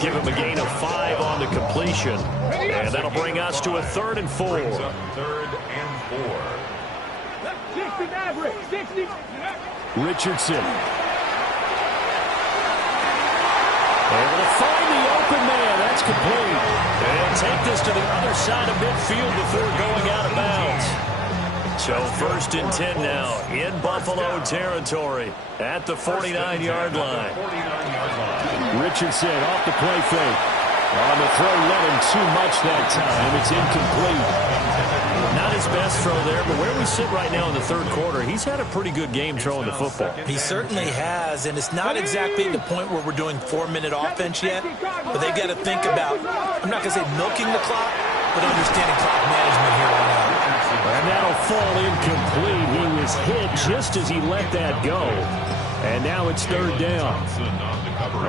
Give him a gain of 5 on the completion. And that'll bring us to a 3rd and 4. 3rd and 4. 60 average. 60. Richardson. Able to find the open man. That's complete. And take this to the other side of midfield before going out of bounds. So 1st and 10 now in Buffalo territory at the 49-yard line. Richardson off the play fake. On the throw, let him too much that time. It's incomplete. Not his best throw there, but where we sit right now in the 3rd quarter, he's had a pretty good game throwing the football. He certainly has, and it's not exactly the point where we're doing 4-minute offense yet, but they've got to think about, I'm not going to say milking the clock, but understanding clock management here on out. And that'll fall incomplete. He was hit just as he let that go. And now it's 3rd down.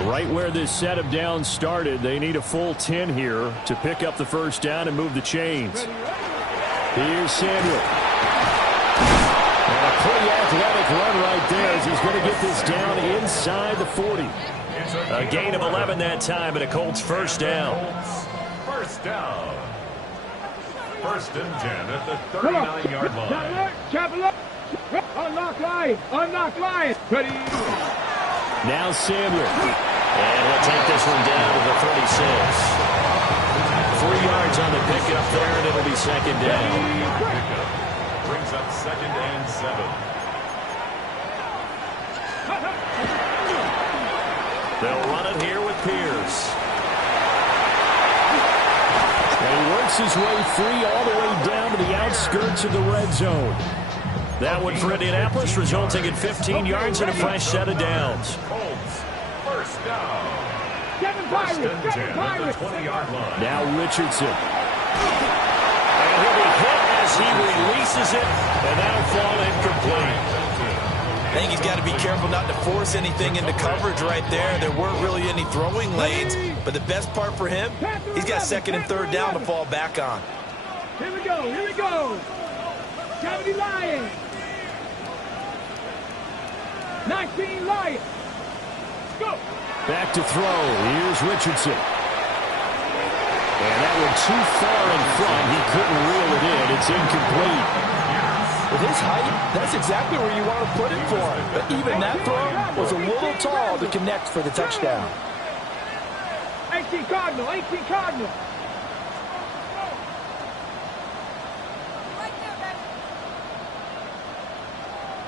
Right where this set of downs started, they need a full 10 here to pick up the 1st down and move the chains. Here's Samuel. And a pretty athletic run right there as he's going to get this down inside the 40. A gain of 11 that time and a Colts 1st down. 1st down. 1st and 10 at the 39-yard line. Chapel up. Unlock line. Unlock line. Ready. Now Samuel. And he'll take this one down to the 36. 3 yards there, and it'll be second down. Brings up 2nd and 7. They'll run it here with Pierce. And he works his way free all the way down to the outskirts of the red zone. That one for Indianapolis, resulting in 15 yards and a fresh set of downs. Colts, first down. First and 10 at the 20-yard line. Now Richardson. And he'll be hit as he releases it, and that'll fall incomplete. I think he's got to be careful not to force anything into coverage right there. There weren't really any throwing lanes, but the best part for him, he's got 2nd and 3rd down to fall back on. Here we go, here we go. 70 Lions. 19 Lions. Go. Back to throw. Here's Richardson. And that one too far in front. He couldn't reel it in. It's incomplete. With his height, that's exactly where you want to put it for him. But even that throw was a little tall to connect for the touchdown. 18 Cardinal, 18 Cardinal.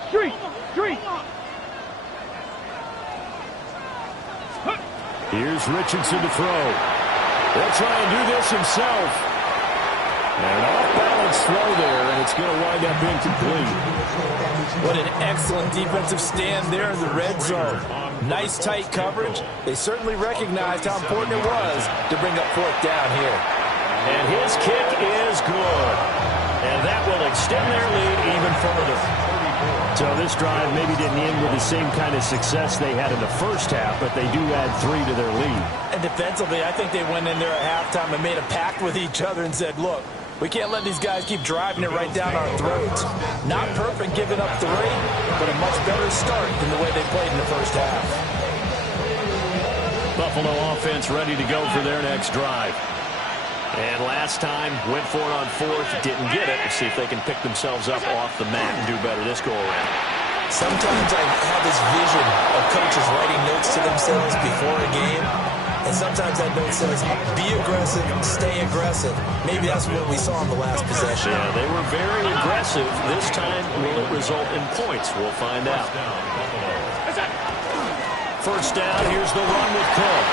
Street, street. Here's Richardson to throw. He'll try and do this himself. And an off-balance throw there, and it's going to wind up incomplete. What an excellent defensive stand there in the red zone. Nice tight coverage. They certainly recognized how important it was to bring up 4th down here. And his kick is good. And that will extend their lead even further. So this drive maybe didn't end with the same kind of success they had in the first half, but they do add 3 to their lead. And defensively, I think they went in there at halftime and made a pact with each other and said, look, we can't let these guys keep driving it right down our throats. Not perfect giving up 3, but a much better start than the way they played in the first half. Buffalo offense ready to go for their next drive. And last time, went for it on 4th, didn't get it. We'll see if they can pick themselves up off the mat and do better this go-around. Sometimes I have this vision of coaches writing notes to themselves before a game. And sometimes that note says, be aggressive, stay aggressive. Maybe that's what we saw in the last possession. Yeah, they were very aggressive. This time, will it result in points? We'll find out. First down, here's the run with Cook.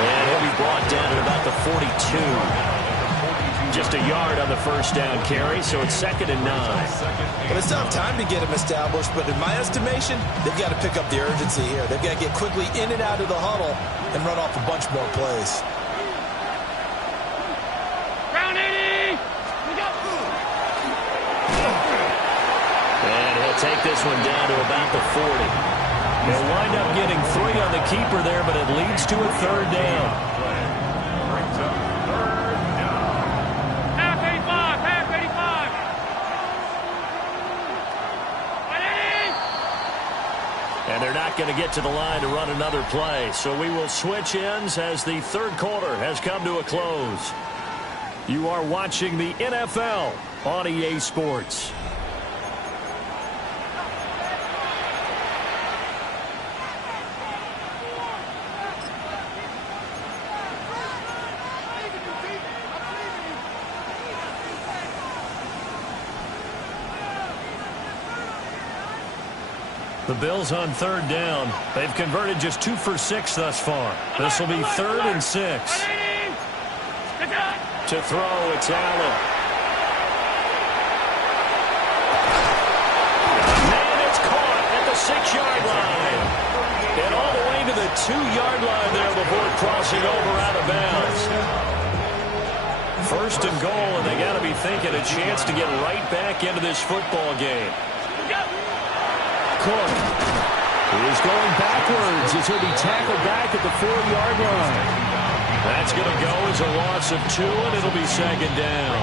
And he'll be brought down at about the 42. Just a yard on the first down carry, so it's 2nd and 9. Well, it's not time to get him established, but in my estimation, they've got to pick up the urgency here. They've got to get quickly in and out of the huddle and run off a bunch more plays. Round 80. And he'll take this one down to about the 40. They'll wind up getting 3 on the keeper there, but it leads to a 3rd down. Brings up 3rd down. Half 85. And they're not going to get to the line to run another play. So we will switch ends as the 3rd quarter has come to a close. You are watching the NFL on EA Sports. The Bills on 3rd down. They've converted just 2 for 6 thus far. This will be 3rd and 6. To throw, it's Allen. Man, it's caught at the 6-yard line. And all the way to the 2-yard line there before crossing over out of bounds. 1st and goal, and they got to be thinking a chance to get right back into this football game. Cook is going backwards as he'll be tackled back at the 4-yard line. That's going to go as a loss of 2, and it'll be 2nd down.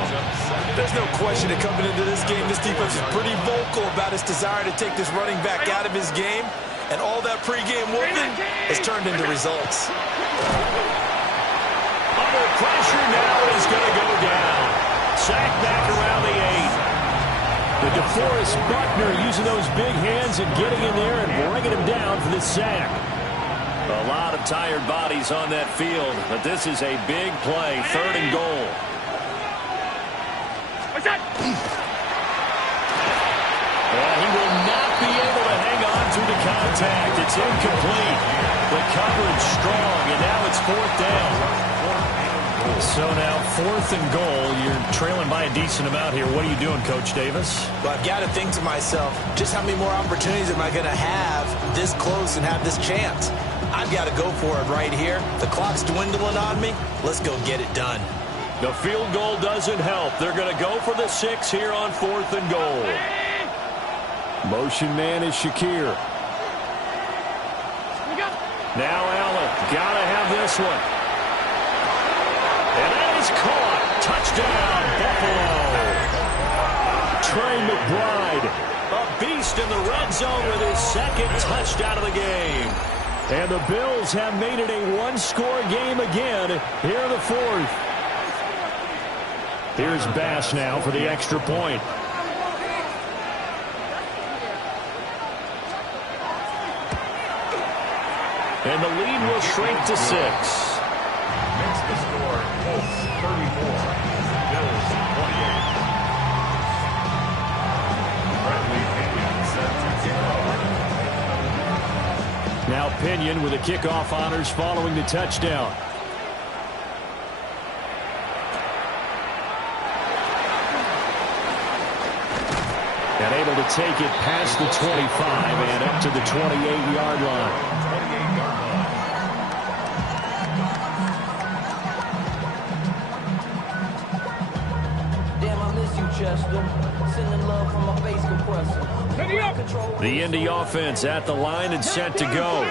There's no question that coming into this game, this defense is pretty vocal about its desire to take this running back out of his game, and all that pregame whooping has turned into results. Under pressure now is going to go down. Sacked back around the 8. The DeForest Buckner using those big hands and getting in there and bringing him down for this sack. A lot of tired bodies on that field, but this is a big play, 3rd and goal. He will not be able to hang on through the contact. It's incomplete. The coverage strong, and now it's 4th down. So now 4th and goal. You're trailing by a decent amount here. What are you doing, Coach Davis? Well, I've got to think to myself, just how many more opportunities am I going to have this close and have this chance? I've got to go for it right here. The clock's dwindling on me. Let's go get it done. The field goal doesn't help. They're going to go for the 6 here on 4th and goal. Motion man is Shakir. Now Allen. Got to have this one. And that is caught. Touchdown, Buffalo. Trey McBride, a beast in the red zone with his 2nd touchdown of the game. And the Bills have made it a 1-score game again here in the 4th. Here's Bass now for the extra point. And the lead will shrink to 6. Makes the score, Colts 34, Bills 28. Bradley Pinion set to kick off. Now Pinion with the kickoff honors following the touchdown. And able to take it past the 25 and up to the 28-yard line. 28-yard line. Damn, I miss you, Chester. Sending love from my face compressor. The Indy offense at the line and set to go.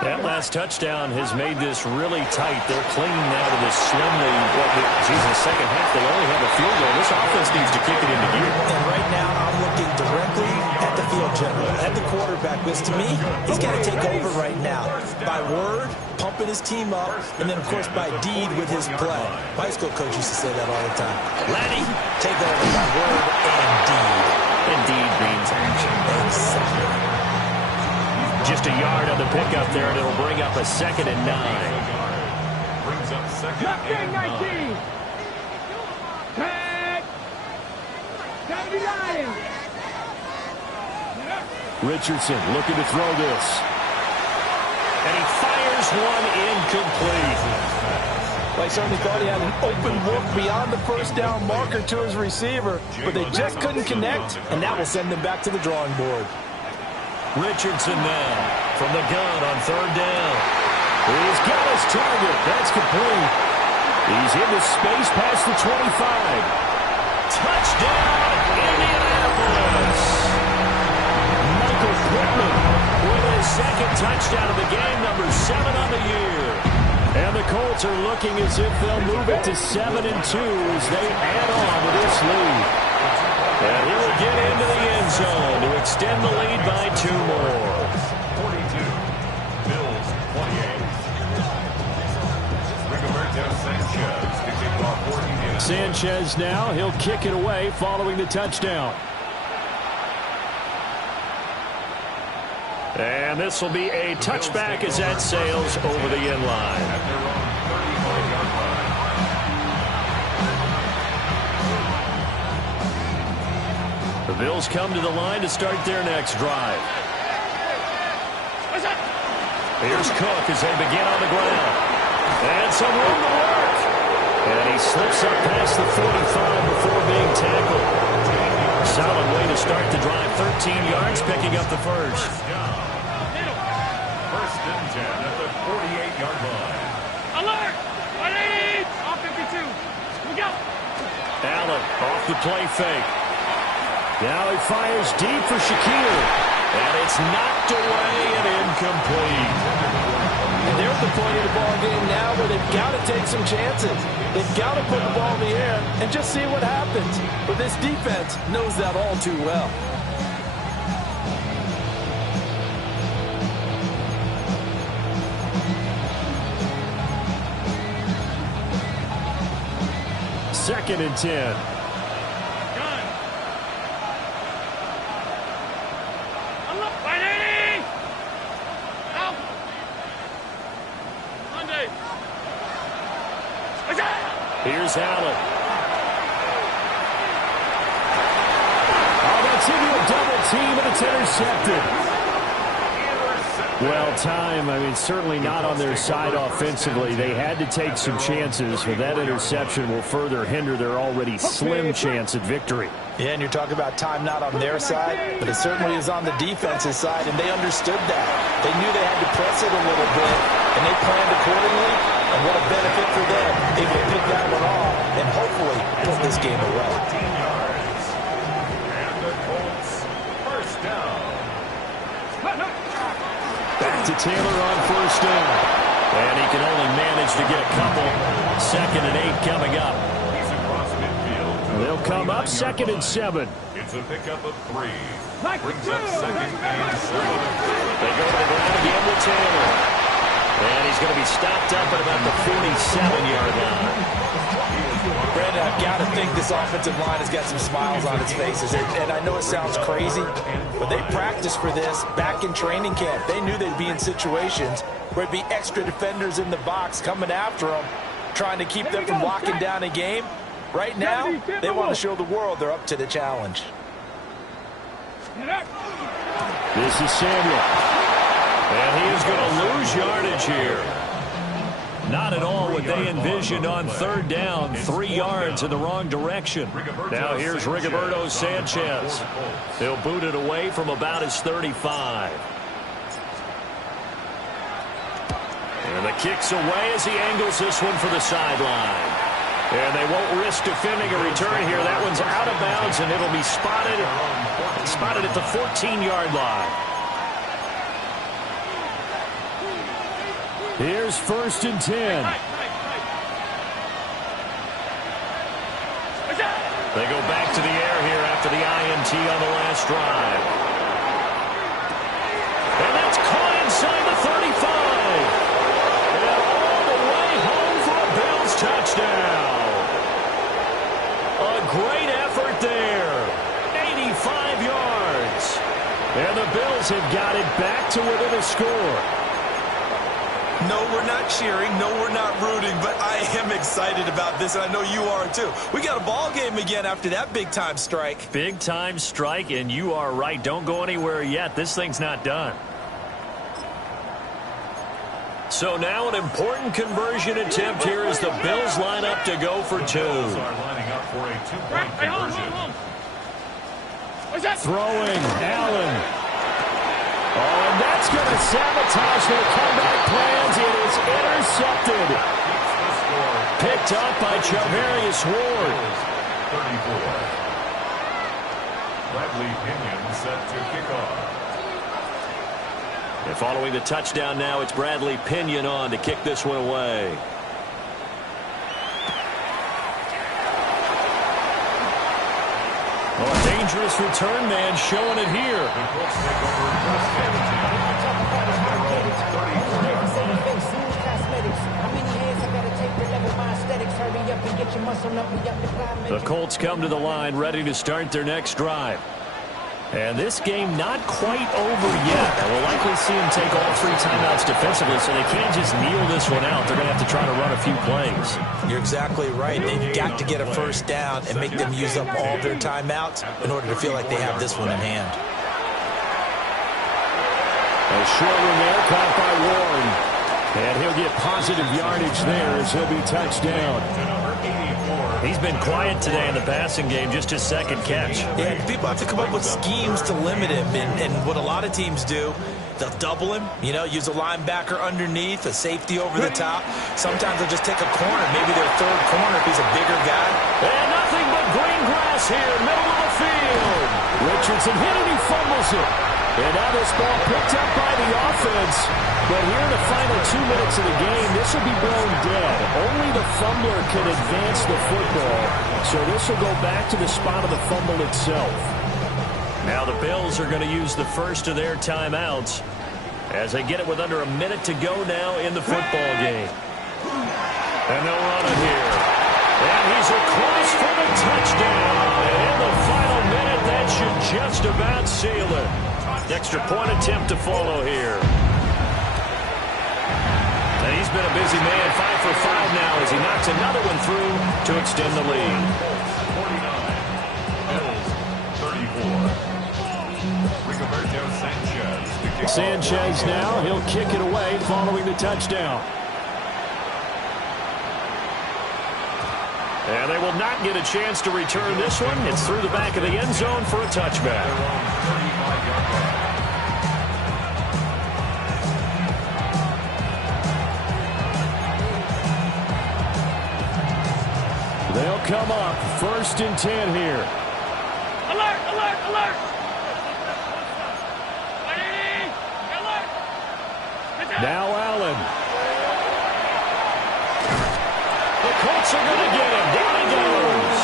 That last touchdown has made this really tight. They're clinging now to this slimly. The second half, they only have a field goal. This offense needs to kick it into gear. And right now, I'm looking directly at the field general, at the quarterback. Because to me, he's got to take over right now. By word, pumping his team up, and then, of course, by deed with his play. My high school coach used to say that all the time. Laddie, take over by word and deed. Indeed means action. Exactly. Just a yard on the pickup there, and it'll bring up a 2nd and 9. Brings up 2nd and 9. 79. Richardson looking to throw this. And he fires one incomplete. Well, I certainly thought he had an open look beyond the 1st down marker to his receiver, but they just couldn't connect, and that will send them back to the drawing board. Richardson now from the gun on 3rd down. He's got his target. That's complete. He's into space past the 25. Touchdown, Indianapolis. Michael Pittman with his 2nd touchdown of the game, number 7 on the year. And the Colts are looking as if they'll move it to 7-2 as they add on to this lead. And he will get into the end zone to extend the lead by 2 more. 42, Bills 28. Rigoberto Sanchez to kick off 14 minutes. Sanchez now, he'll kick it away following the touchdown. And this will be a touchback as that sails over the end line. At their own 35-yard line. The Bills come to the line to start their next drive. Here's Cook as they begin on the ground. And some room to work. And he slips up past the 45 before being tackled. Solid way to start the drive. 13 yards, picking up the first. First and 10 at the 48-yard line. Alert! 180! Off 52. We go! Allen off the play fake. Now he fires deep for Shakir. And it's knocked away and incomplete. And they're at the point of the ball game now where they've got to take some chances. They've got to put the ball in the air and just see what happens. But this defense knows that all too well. Second and 10. Gun. Unlock. 180! Out! Monday. Here's Allen. team, and it's intercepted. Well, time, certainly not on their side offensively. They had to take some chances, but that interception will further hinder their already slim chance at victory. Yeah, and you're talking about time not on their side, but it certainly is on the defense's side, and they understood that. They knew they had to press it a little bit, and they planned accordingly, and what a benefit for them. Able to pick that one off and hopefully put this game away. And the Colts, first down. Back to Taylor on first down. And he can only manage to get a couple. 2nd and 8 coming up. He's across midfield. They'll come up 2nd and 7. It's a pickup of 3. Brings up 2nd and 7. They go to the ground again with Taylor. And he's going to be stopped up at about the 47-yard line. Brandon, I've got to think this offensive line has got some smiles on its faces. And I know it sounds crazy, but they practiced for this back in training camp. They knew they'd be in situations where it'd be extra defenders in the box coming after them, trying to keep them from locking down a game. Right now, they want to show the world they're up to the challenge. This is Samuel. And he is going to lose yardage here. Not at all what they envisioned on 3rd down. 3 yards in the wrong direction. Now here's Rigoberto Sanchez. He'll boot it away from about his 35. And the kick's away as he angles this one for the sideline. And they won't risk defending a return here. That one's out of bounds, and it'll be spotted at the 14-yard line. Here's 1st and 10. They go back to the air here after the INT on the last drive. And that's caught inside the 35. And all the way home for a Bills touchdown. A great effort there. 85 yards. And the Bills have got it back to within a score. No, we're not cheering. No, we're not rooting. But I am excited about this, and I know you are too. We got a ball game again after that big-time strike. Big-time strike, and you are right. Don't go anywhere yet. This thing's not done. So now an important conversion attempt here as the Bills line up to go for 2. Bills are lining up for a 2-point conversion. Throwing, Allen. Oh, and that's going to sabotage their comeback plans. It is intercepted. Picked up by Charvarius Ward. 34. Bradley Pinion set to kick off. And following the touchdown now, it's Bradley Pinion on to kick this one away. Oh, a dangerous return man showing it here. The Colts take over first and 10. The Colts come to the line ready to start their next drive. And this game not quite over yet. And we'll likely see them take all 3 timeouts defensively, so they can't just kneel this one out. They're going to have to try to run a few plays. You're exactly right. They've got to get a first down and make them use up all their timeouts in order to feel like they have this one in hand. A short one there, caught by Warren. And he'll get positive yardage there as he'll be touched down. He's been quiet today in the passing game, just his 2nd catch. Yeah, people have to come up with schemes to limit him, and what a lot of teams do, they'll double him, use a linebacker underneath, a safety over the top. Sometimes they'll just take a corner, maybe their 3rd corner if he's a bigger guy. And nothing but green grass here, middle of the field. Richardson hit it, he fumbles it. And now this ball picked up by the offense. But here in the final 2 minutes of the game, this will be blown dead. Only the fumbler can advance the football. So this will go back to the spot of the fumble itself. Now the Bills are going to use the first of their timeouts as they get it with under a minute to go now in the football game. And they'll run it here. And he's across for the touchdown. And in the final minute, that should just about seal it. Extra point attempt to follow here. And he's been a busy man, 5 for 5 now as he knocks another one through to extend the lead. 49, Bills 34. Sanchez now. He'll kick it away following the touchdown. And they will not get a chance to return this one. It's through the back of the end zone for a touchback. They'll come up 1st and 10 here. Alert, alert, alert. Now Allen. The Colts are going to get him. Down he goes.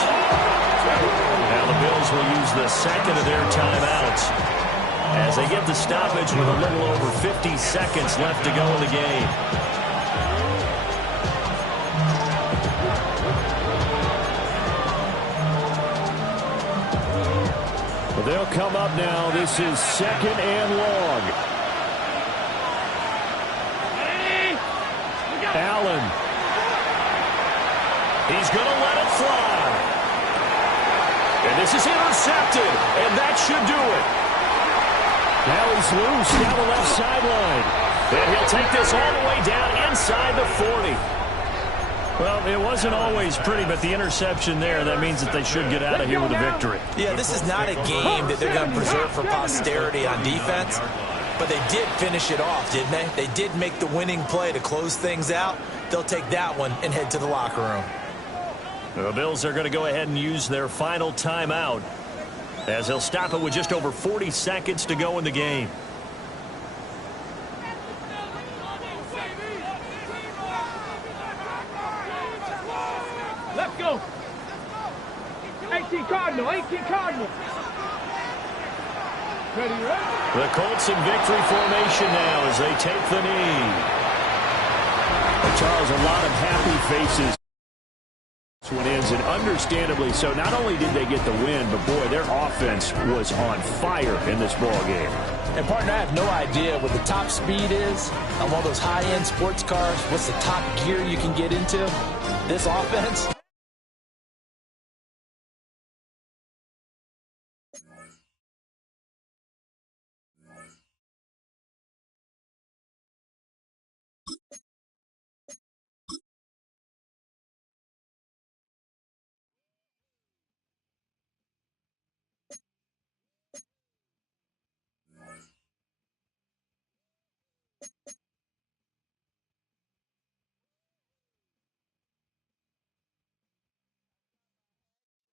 Now the Bills will use the second of their timeouts as they get the stoppage with a little over 50 seconds left to go in the game. But they'll come up now. This is 2nd and long. Allen. He's going to let it fly. And this is intercepted, and that should do it. Now he's loose down the left sideline. And he'll take this all the way down inside the 40. Well, it wasn't always pretty, but the interception there, that means that they should get out of here with a victory. Yeah, this is not a game that they're going to preserve for posterity on defense. But they did finish it off, didn't they? They did make the winning play to close things out. They'll take that one and head to the locker room. The Bills are going to go ahead and use their final timeout as they'll stop it with just over 40 seconds to go in the game. Let's go. 18 Cardinal, 18 Cardinal. Ready, ready? The Colts in victory formation now as they take the knee. Well, Charles, a lot of happy faces. This one ends, and understandably so. Not only did they get the win, but boy, their offense was on fire in this ball game. And partner, I have no idea what the top speed is on one of those high-end sports cars. What's the top gear you can get into? This offense,